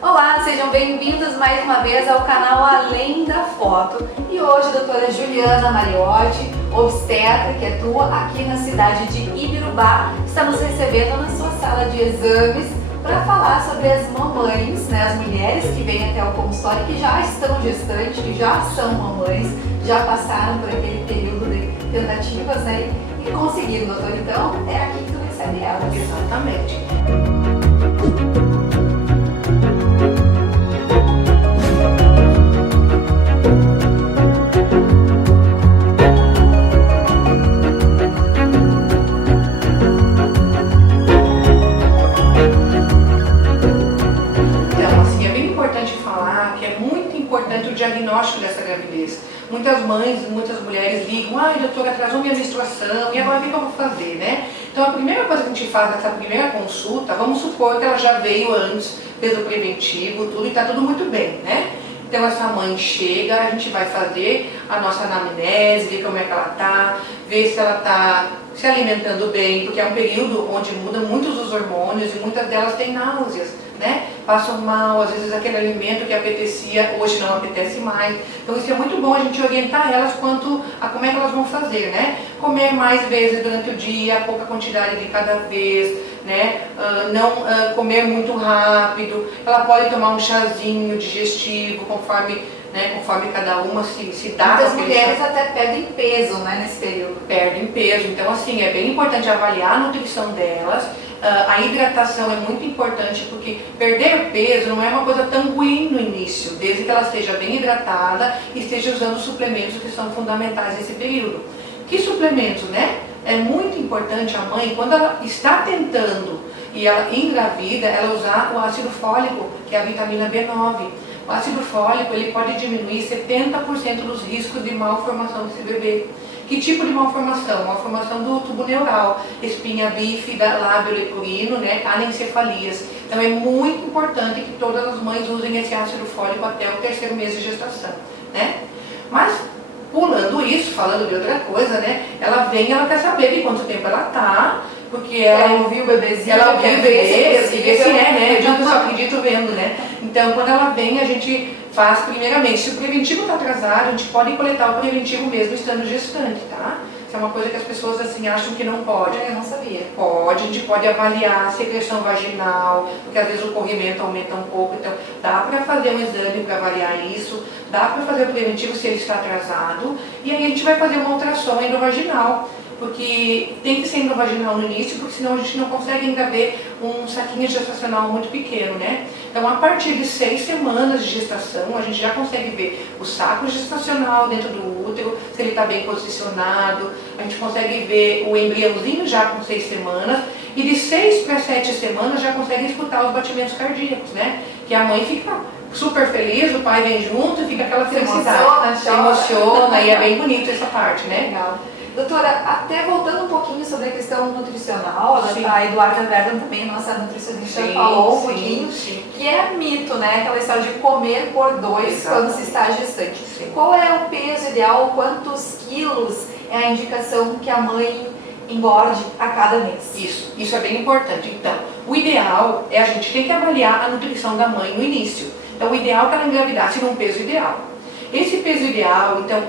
Olá, sejam bem-vindos mais uma vez ao canal Além da Foto. E hoje a doutora Juliana Mariotti, obstetra que atua aqui na cidade de Ibirubá, está nos recebendo na sua sala de exames para falar sobre as mamães, as mulheres que vêm até o consultório, que já estão gestantes, que já são mamães, já passaram por aquele período de tentativas e conseguiram, doutor. Então, é aqui que tu recebe elas. Exatamente. O diagnóstico dessa gravidez. Muitas mães, muitas mulheres ligam, doutora, atrasou minha menstruação, e agora o que eu vou fazer, né? Então a primeira coisa que a gente faz nessa primeira consulta, vamos supor que ela já veio antes, fez o preventivo, tudo, e está tudo muito bem, né? Então essa mãe chega, a gente vai fazer a nossa anamnese, ver como é que ela está, ver se ela está se alimentando bem, porque é um período onde mudam muitos os hormônios e muitas delas têm náuseas, né? Passam mal, às vezes aquele alimento que apetecia, hoje não apetece mais. Então isso é muito bom a gente orientar elas quanto a como é que elas vão fazer, né? Comer mais vezes durante o dia, pouca quantidade de cada vez, né? Não comer muito rápido. Ela pode tomar um chazinho digestivo conforme cada uma se dá. Muitas mulheres até perdem peso, nesse período. Perdem peso, então assim, é bem importante avaliar a nutrição delas. A hidratação é muito importante porque perder peso não é uma coisa tão ruim no início, desde que ela esteja bem hidratada e esteja usando suplementos que são fundamentais nesse período. Que suplementos, né? É muito importante a mãe, quando ela está tentando e ela engravida, ela usar o ácido fólico, que é a vitamina B9. O ácido fólico ele pode diminuir 70% dos riscos de malformação desse bebê. Que tipo de malformação? Malformação do tubo neural, espinha bífida, lábio leporino, anencefalias. Então é muito importante que todas as mães usem esse ácido fólico até o 3º mês de gestação, né? Mas, pulando isso, falando de outra coisa, ela vem, ela quer saber de quanto tempo ela está, porque ela ouviu o bebezinho, ela ouviu o bebê, e se eu só acredito vendo, Então, quando ela vem, a gente faz primeiramente, se o preventivo está atrasado, a gente pode coletar o preventivo mesmo estando gestante, tá? Isso é uma coisa que as pessoas acham que não pode. Eu não sabia. Pode, a gente pode avaliar a secreção vaginal, porque às vezes o corrimento aumenta um pouco, então dá para fazer um exame para avaliar isso, dá para fazer o preventivo se ele está atrasado, e aí a gente vai fazer uma ultrassom endovaginal. Porque tem que ser endovaginal no início, porque senão a gente não consegue ainda ver um saquinho gestacional muito pequeno, Então, a partir de 6 semanas de gestação, a gente já consegue ver o saco gestacional dentro do útero, se ele está bem posicionado, a gente consegue ver o embriãozinho já com 6 semanas, e de 6 para 7 semanas já consegue escutar os batimentos cardíacos, Que a mãe fica super feliz, o pai vem junto, fica aquela felicidade. Se emociona, e é bem bonito essa parte, Legal. Doutora, até voltando um pouquinho sobre a questão nutricional, a Eduarda Verdon também, nossa nutricionista, falou um pouquinho, que é mito, aquela história de comer por 2 quando se está gestante. Qual é o peso ideal, quantos quilos é a indicação que a mãe engorde a cada mês? Isso é bem importante. Então, o ideal é a gente ter que avaliar a nutrição da mãe no início. Então, o ideal é que ela engravidasse num peso ideal. Esse peso ideal, então,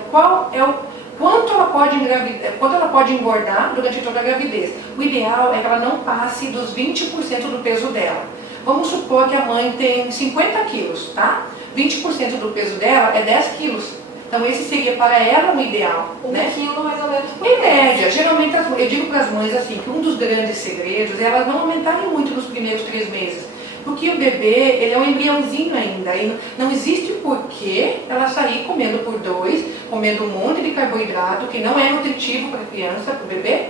quanto ela pode engordar durante toda a gravidez? O ideal é que ela não passe dos 20% do peso dela. Vamos supor que a mãe tem 50 quilos, tá? 20% do peso dela é 10 quilos. Então esse seria para ela o ideal. 1 quilo mais ou menos por mês. Em média, geralmente eu digo para as mães assim, que um dos grandes segredos é elas não aumentarem muito nos primeiros 3 meses. Porque o bebê, ele é um embriãozinho ainda, e não existe porquê ela sair comendo por 2, comendo um monte de carboidrato que não é nutritivo para a criança, para o bebê,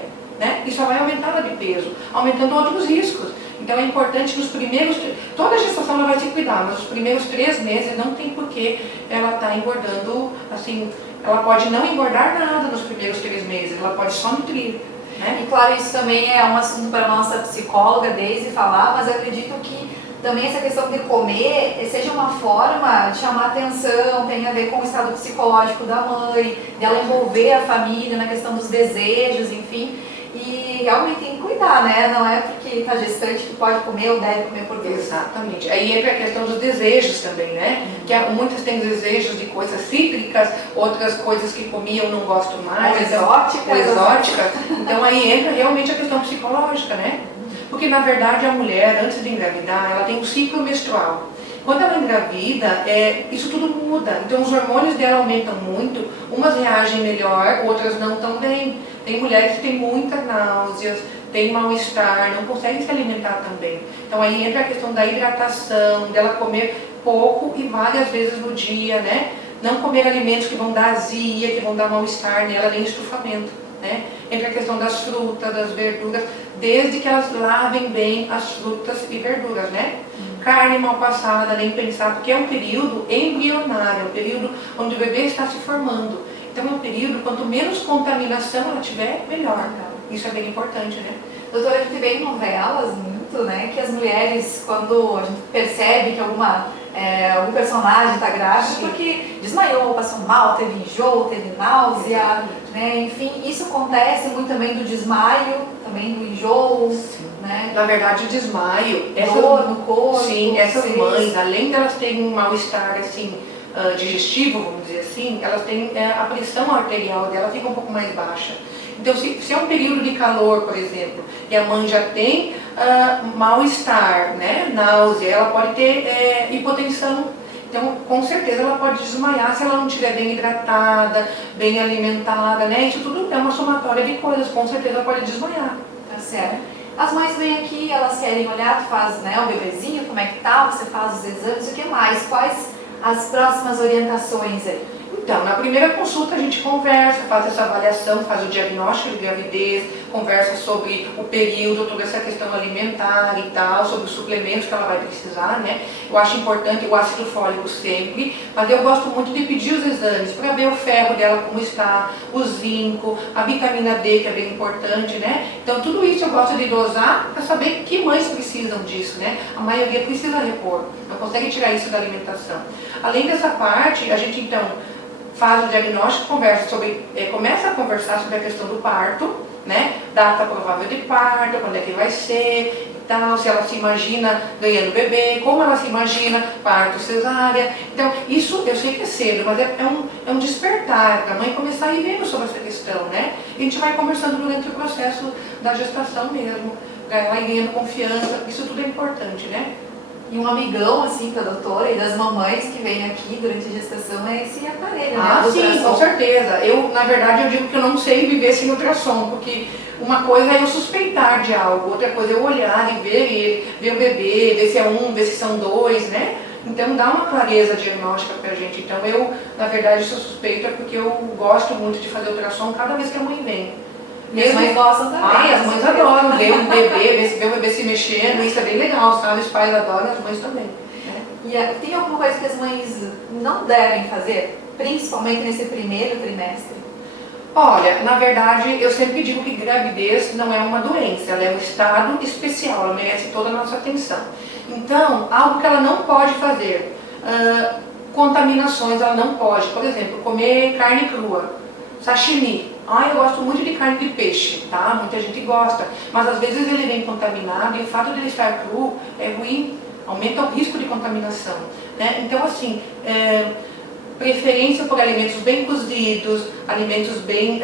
E só vai aumentar ela de peso, aumentando outros riscos. Então é importante que nos primeiros, toda a gestação ela vai se cuidar, mas os primeiros 3 meses não tem porquê ela estar engordando, assim, ela pode não engordar nada nos primeiros 3 meses, ela pode só nutrir. E claro, isso também é um assunto para a nossa psicóloga Deise falar, mas eu acredito que também essa questão de comer seja uma forma de chamar atenção, tem a ver com o estado psicológico da mãe, dela envolver a família na questão dos desejos, enfim. E realmente tem que cuidar aproveitar, né? Não é porque está gestante que pode comer ou deve comer por vez. Exatamente. Aí entra a questão dos desejos também, né? Que muitas têm desejos de coisas cítricas, outras coisas que comiam não gosto mais. Ou exóticas. Exóticas. Então aí entra realmente a questão psicológica, né? Porque na verdade a mulher, antes de engravidar, ela tem um ciclo menstrual. Quando ela engravida, isso tudo muda. Então os hormônios dela aumentam muito, umas reagem melhor, outras não tão bem. Tem mulheres que têm muitas náuseas, tem mal-estar, não conseguem se alimentar também. Então aí entra a questão da hidratação, dela comer pouco e várias vezes no dia, né? Não comer alimentos que vão dar azia, que vão dar mal-estar nela, nem estufamento, né? Entra a questão das frutas, das verduras, desde que elas lavem bem as frutas e verduras, né? Carne mal passada, nem pensar, porque é um período embrionário, é um período onde o bebê está se formando. Então é um período, quanto menos contaminação ela tiver, melhor. Isso é bem importante, né? Doutora, a gente vê em novelas muito, né, que as mulheres, quando a gente percebe que algum personagem está grávida, porque desmaiou, passou mal, teve enjoo, teve náusea, né, enfim, isso acontece muito também do desmaio, também do enjoo, né? Na verdade, o desmaio, dor no corpo. Sim, essas mães, além de elas terem um mal-estar assim, digestivo, vamos dizer assim, elas têm a pressão arterial dela fica um pouco mais baixa. Então, se é um período de calor, por exemplo, e a mãe já tem mal-estar, né, náusea, ela pode ter hipotensão. Então, com certeza, ela pode desmaiar se ela não estiver bem hidratada, bem alimentada, né? Isso tudo é uma somatória de coisas, com certeza pode desmaiar. Tá certo. As mães vêm aqui, elas querem olhar, tu faz, né, o bebezinho, como é que tá, você faz os exames, o que mais? Quais as próximas orientações aí? Então, na primeira consulta a gente conversa, faz essa avaliação, faz o diagnóstico de gravidez, conversa sobre o período, toda essa questão alimentar e tal, sobre os suplementos que ela vai precisar, né? Eu acho importante o ácido fólico sempre, mas eu gosto muito de pedir os exames para ver o ferro dela como está, o zinco, a vitamina D, que é bem importante, né? Então tudo isso eu gosto de dosar para saber que mães precisam disso, né? A maioria precisa repor, não consegue tirar isso da alimentação. Além dessa parte, a gente então faz o diagnóstico, começa a conversar sobre a questão do parto, né? Data provável de parto, quando é que vai ser e tal, se ela se imagina ganhando bebê, como ela se imagina parto cesárea. Então, isso eu sei que é cedo, mas é um despertar para a mãe começar a ir vendo sobre essa questão, né? E a gente vai conversando durante o processo da gestação mesmo, para ela ir ganhando confiança, isso tudo é importante, né? E um amigão, assim, para a doutora e das mamães que vêm aqui durante a gestação é esse aparelho, né? Ah, sim, com certeza. Na verdade, eu digo que eu não sei viver sem ultrassom, porque uma coisa é eu suspeitar de algo, outra coisa é eu olhar e ver ele, ver o bebê, ver se é um, ver se são dois, né? Então dá uma clareza diagnóstica pra gente. Então eu, na verdade, sou suspeita porque eu gosto muito de fazer ultrassom cada vez que a mãe vem. E as mães gostam também. As mães adoram ver o bebê, ver o bebê se mexendo, isso é bem legal, sabe? Os pais adoram, as mães também. Né? E tem alguma coisa que as mães não devem fazer, principalmente nesse primeiro trimestre? Olha, na verdade, eu sempre digo que gravidez não é uma doença, ela é um estado especial, ela merece toda a nossa atenção. Então, algo que ela não pode fazer, contaminações ela não pode, por exemplo, comer carne crua, sashimi. Eu gosto muito de carne de peixe, tá? Muita gente gosta, mas às vezes ele vem contaminado e o fato de ele estar cru é ruim, aumenta o risco de contaminação, né? Então, assim, preferência por alimentos bem cozidos, alimentos bem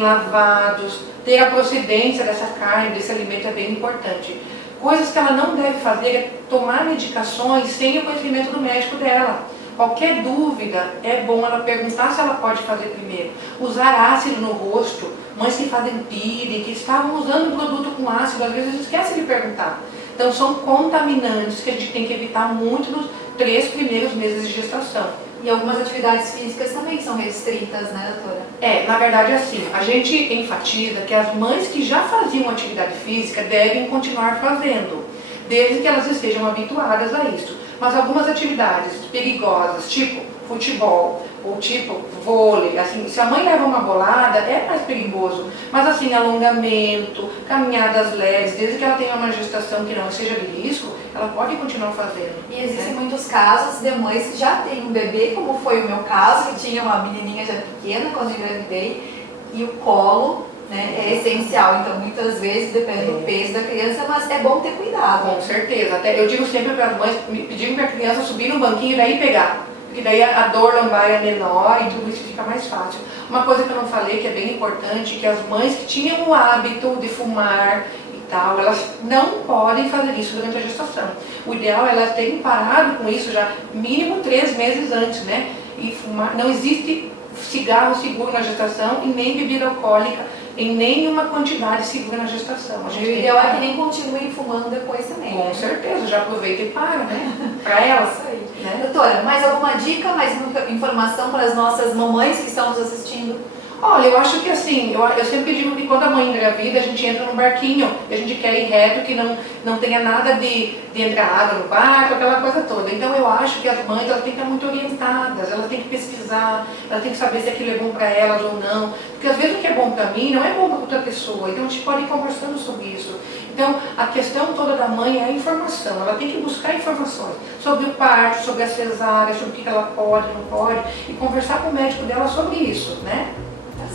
lavados, ter a procedência dessa carne, desse alimento é bem importante. Coisas que ela não deve fazer é tomar medicações sem o conhecimento do médico dela. Qualquer dúvida, é bom ela perguntar se ela pode fazer primeiro. Usar ácido no rosto, mães que fazem peeling, que estavam usando um produto com ácido, às vezes esquecem de perguntar. Então são contaminantes que a gente tem que evitar muito nos 3 primeiros meses de gestação. E algumas atividades físicas também são restritas, né, doutora? Na verdade, assim, a gente enfatiza que as mães que já faziam atividade física devem continuar fazendo, desde que elas estejam habituadas a isso. Mas algumas atividades perigosas, tipo futebol ou tipo vôlei, assim, se a mãe leva uma bolada, é mais perigoso. Mas assim, alongamento, caminhadas leves, desde que ela tenha uma gestação que não seja de risco, ela pode continuar fazendo. E existem muitos casos de mães que já têm um bebê, como foi o meu caso, que tinha uma menininha já pequena quando eu engravidei, e o colo né, é essencial. Então, muitas vezes depende do peso da criança, mas é bom ter cuidado. Com certeza. Até eu digo sempre para as mães, pedir para a criança subir no banquinho e daí pegar. Porque daí a dor lombar é menor e tudo isso fica mais fácil. Uma coisa que eu não falei, que é bem importante, que as mães que tinham o hábito de fumar e tal, elas não podem fazer isso durante a gestação. O ideal é elas terem parado com isso já mínimo 3 meses antes, né? E fumar, não existe cigarro seguro na gestação e nem bebida alcoólica em nenhuma quantidade segura na gestação. A gente O ideal é que nem continue fumando depois também. Com certeza, já aproveita e para, né? Para elas. Isso aí. Né? Doutora, mais alguma dica, mais uma informação para as nossas mamães que estão nos assistindo? Olha, eu acho que assim, eu sempre digo que quando a mãe engravida, a gente entra num barquinho e a gente quer ir reto, que não tenha nada de entrar água no barco, aquela coisa toda. Então eu acho que as mães elas têm que estar muito orientadas, elas têm que pesquisar, elas têm que saber se aquilo é bom para elas ou não. Porque às vezes o que é bom para mim não é bom para outra pessoa, então a gente pode ir conversando sobre isso. Então a questão toda da mãe é a informação, ela tem que buscar informações sobre o parto, sobre a cesárea, sobre o que ela pode, não pode, e conversar com o médico dela sobre isso, né?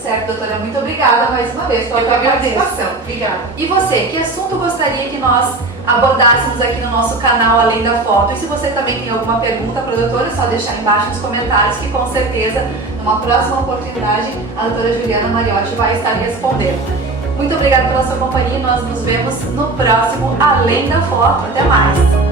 Certo, doutora, muito obrigada mais uma vez pela sua participação. Obrigada. E você, que assunto gostaria que nós abordássemos aqui no nosso canal Além da Foto? E se você também tem alguma pergunta para a doutora, é só deixar embaixo nos comentários que com certeza, numa próxima oportunidade, a doutora Juliana Mariotti vai estar respondendo. Muito obrigada pela sua companhia e nós nos vemos no próximo Além da Foto. Até mais!